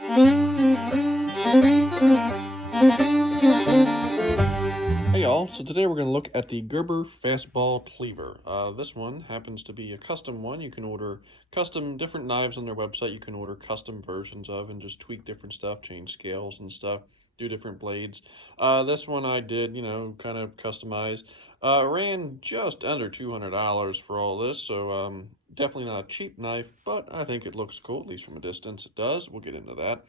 Hey y'all, so today we're going to look at the Gerber Fastball cleaver. This one happens to be a custom one. You can order custom different knives on their website. You can order custom versions of and just tweak different stuff, change scales and stuff, do different blades. This one I did, kind of customize. Ran just under $200 for all this, so definitely not a cheap knife, but I think it looks cool, at least from a distance it does. We'll get into that.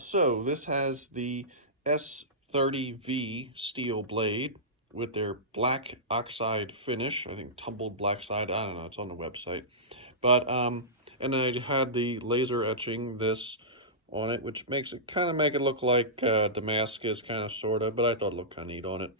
So this has the S30V steel blade with their black oxide finish. I think tumbled black side. I don't know. It's on the website. But and I had the laser etching this on it, which makes it kind of make it look like Damascus, kind of sorta. But I thought it looked kind of neat on it.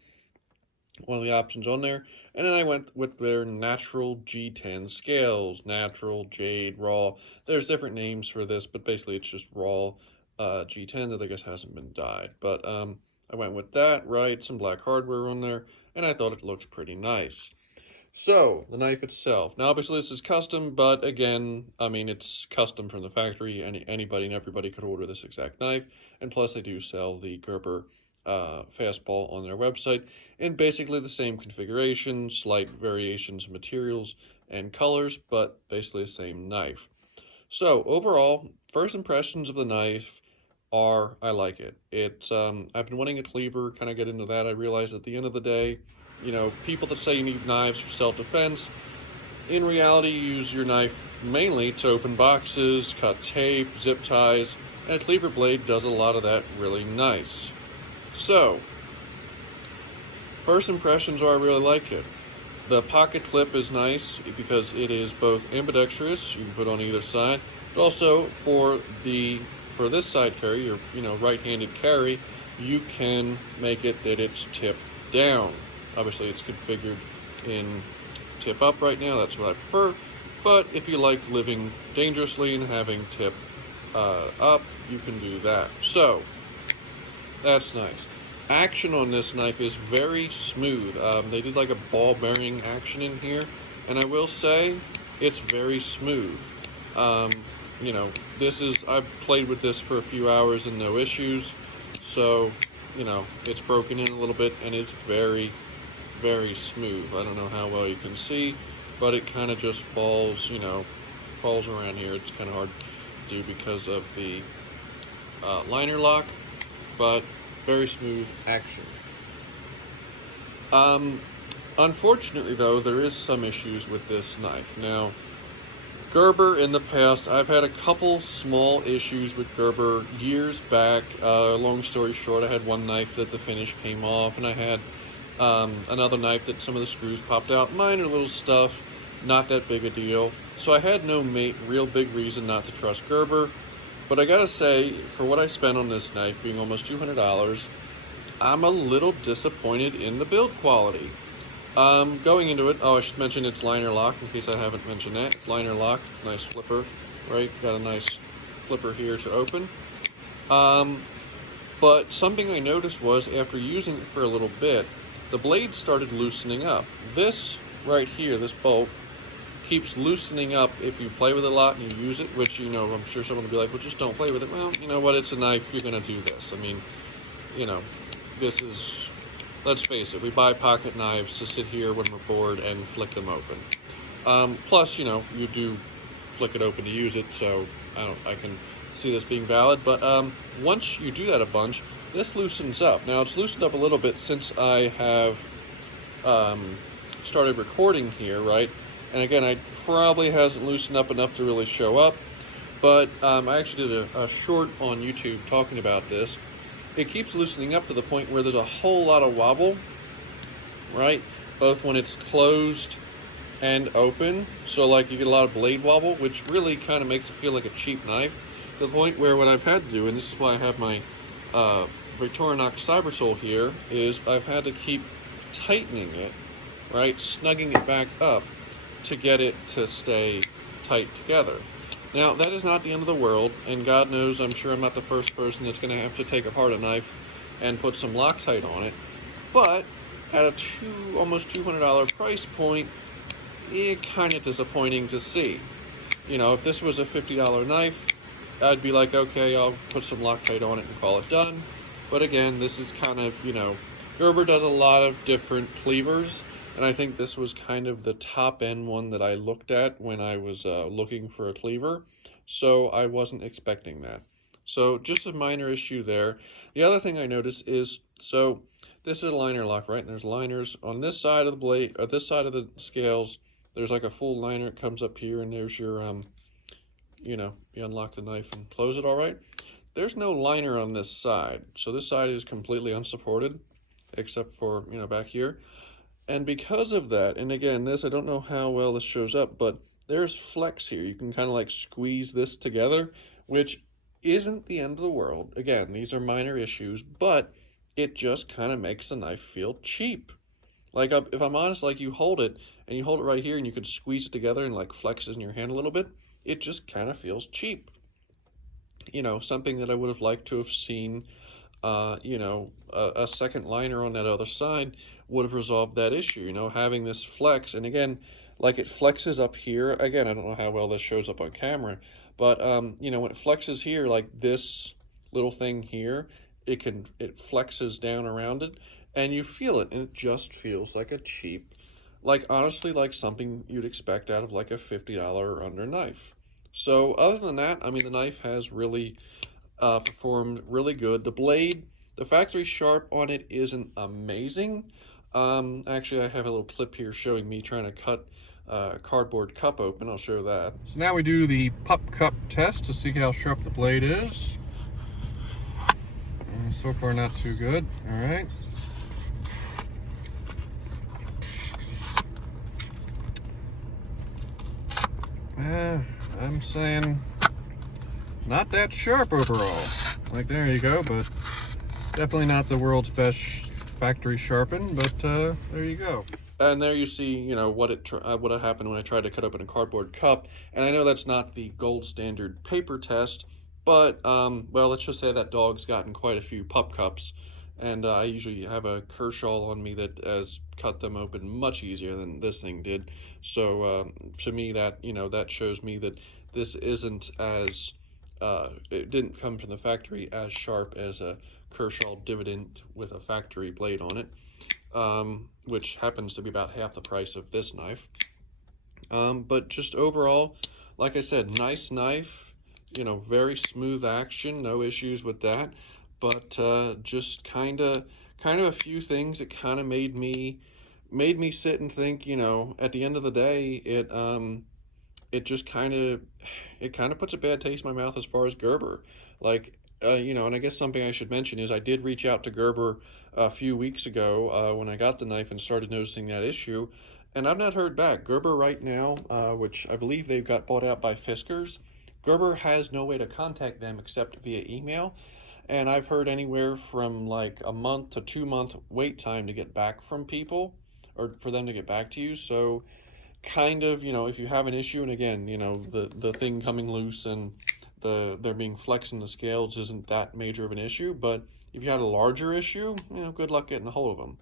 One of the options on there, and then I went with their natural G10 scales, natural, jade, raw. There's different names for this, but basically it's just raw G10 that I guess hasn't been dyed. But I went with that, right, some black hardware on there, and I thought it looked pretty nice. So, the knife itself. Now, obviously this is custom, but again, I mean, it's custom from the factory. Anybody and everybody could order this exact knife, and plus they do sell the Gerber Fastball on their website in basically the same configuration, slight variations of materials and colors, but basically the same knife. So overall, first impressions of the knife are I like it. It's I've been wanting a cleaver, kind of get into that. I realized at the end of the day, people that say you need knives for self-defense, in reality you use your knife mainly to open boxes, cut tape, zip ties, and a cleaver blade does a lot of that really nice. So, first impressions are I really like it. The pocket clip is nice because it is both ambidextrous, you can put on either side, but also for this side carry, your right-handed carry, you can make it that it's tip down. Obviously it's configured in tip up right now, that's what I prefer, but if you like living dangerously and having tip up, you can do that. So, that's nice. Action on this knife is very smooth. They did like a ball bearing action in here, and I will say it's very smooth. I've played with this for a few hours and no issues, so it's broken in a little bit and it's very, very smooth. I don't know how well you can see, but it kind of just falls around here. It's kind of hard to do because of the liner lock, but very smooth action. Unfortunately though, there is some issues with this knife. Now, Gerber in the past, I've had a couple small issues with Gerber years back. Long story short, I had one knife that the finish came off, and I had another knife that some of the screws popped out. Minor little stuff, not that big a deal. So I had no real big reason not to trust Gerber. But I gotta say, for what I spent on this knife, being almost $200, I'm a little disappointed in the build quality. Going into it, I should mention it's liner locked, in case I haven't mentioned that. It's liner locked, nice flipper, right? Got a nice flipper here to open. But something I noticed was, after using it for a little bit, the blade started loosening up. This right here, this bolt, keeps loosening up if you play with it a lot and you use it, which, I'm sure someone will be like, well, just don't play with it. Well, you know what, it's a knife, you're going to do this. I mean, this is, let's face it, we buy pocket knives to sit here when we're bored and flick them open. Plus, you do flick it open to use it, so I can see this being valid. But once you do that a bunch, this loosens up. Now, it's loosened up a little bit since I have started recording here, right? And again, it probably hasn't loosened up enough to really show up, but I actually did a short on YouTube talking about this. It keeps loosening up to the point where there's a whole lot of wobble, right? Both when it's closed and open. So like you get a lot of blade wobble, which really kind of makes it feel like a cheap knife, to the point where what I've had to do, and this is why I have my Victorinox Cybersole here, is I've had to keep tightening it, right? Snugging it back up to get it to stay tight together. Now, that is not the end of the world, and God knows I'm sure I'm not the first person that's going to have to take apart a knife and put some Loctite on it, but at a almost $200 price point, it's kind of disappointing to see. If this was a $50 knife, I'd be like, okay, I'll put some Loctite on it and call it done. But again, this is kind of, Gerber does a lot of different cleavers, and I think this was kind of the top end one that I looked at when I was looking for a cleaver, so I wasn't expecting that. So just a minor issue there. The other thing I noticed is, so this is a liner lock, right? And there's liners on this side of the blade, or this side of the scales. There's like a full liner. It comes up here, and there's your, you unlock the knife and close it all right. There's no liner on this side. So this side is completely unsupported, except for, back here. And because of that, and again, I don't know how well this shows up, but there's flex here. You can kind of like squeeze this together, which isn't the end of the world. Again, these are minor issues, but it just kind of makes the knife feel cheap. Like, if I'm honest, like you hold it, and you hold it right here, and you could squeeze it together and like flex it in your hand a little bit, it just kind of feels cheap. Something that I would have liked to have seen, a second liner on that other side would have resolved that issue, having this flex. And again, like it flexes up here. Again, I don't know how well this shows up on camera, but, when it flexes here, like this little thing here, it flexes down around it, and you feel it, and it just feels like a cheap, like honestly, like something you'd expect out of like a $50 or under knife. So other than that, I mean, the knife has really performed really good. The blade, the factory sharp on it isn't amazing. Actually, I have a little clip here showing me trying to cut a cardboard cup open. I'll show that. So now we do the pup cup test to see how sharp the blade is. So far, not too good. All right. I'm saying not that sharp overall. Like, there you go, but definitely not the world's best factory sharpen, but there you go. And there you see, what happened when I tried to cut open a cardboard cup. And I know that's not the gold standard paper test, but, well, let's just say that dog's gotten quite a few pup cups. And I usually have a Kershaw on me that has cut them open much easier than this thing did. So to me, that that shows me that this isn't as it didn't come from the factory as sharp as a Kershaw Dividend with a factory blade on it, which happens to be about half the price of this knife. But just overall, like I said, nice knife. Very smooth action, no issues with that. But just kind of a few things that kind of made me sit and think. At the end of the day, it just kind of puts a bad taste in my mouth as far as Gerber. Like, and I guess something I should mention is I did reach out to Gerber a few weeks ago when I got the knife and started noticing that issue, and I've not heard back. Gerber right now, which I believe they've got bought out by Fiskars, Gerber has no way to contact them except via email. And I've heard anywhere from like a month to 2 month wait time to get back from people, or for them to get back to you. So kind of, if you have an issue, and again, the thing coming loose and there being flex in the scales isn't that major of an issue, but if you had a larger issue, good luck getting a hold of them.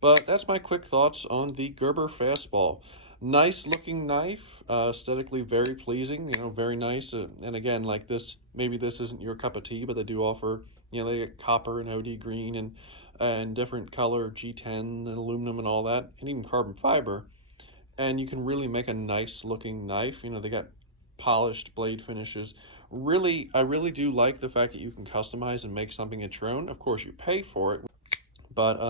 But that's my quick thoughts on the Gerber Fastball. Nice looking knife, aesthetically very pleasing, very nice. And again, like this, maybe this isn't your cup of tea, but they do offer, they get copper and OD green and different color G10 and aluminum and all that, and even carbon fiber. And you can really make a nice looking knife. They got polished blade finishes. Really, I really do like the fact that you can customize and make something at your own. Of course, you pay for it. But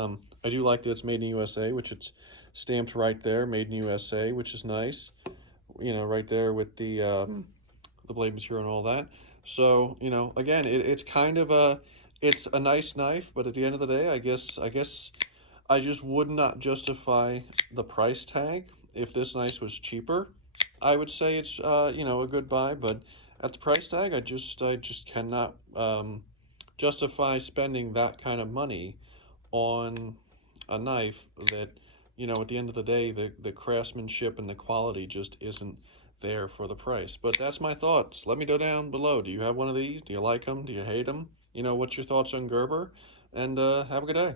I do like that it's made in USA, which it's stamped right there, made in USA, which is nice. Right there with the blade material and all that. So, again, it's kind of it's a nice knife, but at the end of the day, I guess I just would not justify the price tag. If this knife was cheaper, I would say it's a good buy, but at the price tag, I just cannot justify spending that kind of money on a knife that, at the end of the day, the craftsmanship and the quality just isn't there for the price. But that's my thoughts. Let me know down below. Do you have one of these? Do you like them? Do you hate them? What's your thoughts on Gerber? And have a good day.